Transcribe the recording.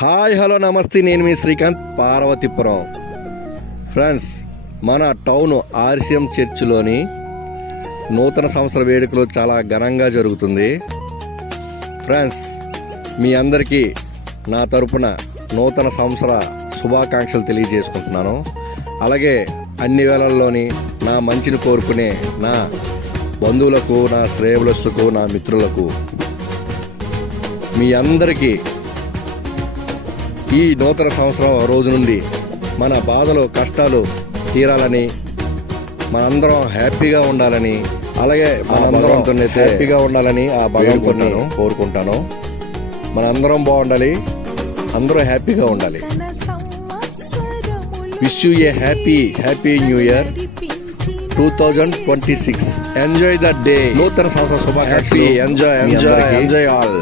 Hi hello నమస్తే, నేను మీ Srikanth, Parvathipuram. Friends, మన టౌన్ ఆర్సిఎం చర్చిలోని నూతన సంవత్సర వేడుకలు చాలా ఘనంగా జరుగుతుంది. ఫ్రెండ్స్, మీ అందరికీ నా తరపున నూతన సంవత్సర శుభాకాంక్షలు తెలియజేసుకుంటున్నాను. అలాగే అన్ని వేళల్లోని నా మంచిని కోరుకునే నా బంధువులకు, నా శ్రేయబులస్తులకు, నా మిత్రులకు, మీ అందరికీ ఈ నూతన సంవత్సరం రోజు నుండి మన బాధలు కష్టాలు తీరాలని, మనందరం హ్యాపీగా ఉండాలని, అలాగే మనందరం హ్యాపీగా ఉండాలని ఆ భగవంతుని కోరుకుంటాను. మనందరం బాగుండాలి, అందరూ హ్యాపీగా ఉండాలి. Wish you A happy new year 2026. Enjoy the day. నూతన సంవత్సర శుభాకాంక్షలు. Enjoy all.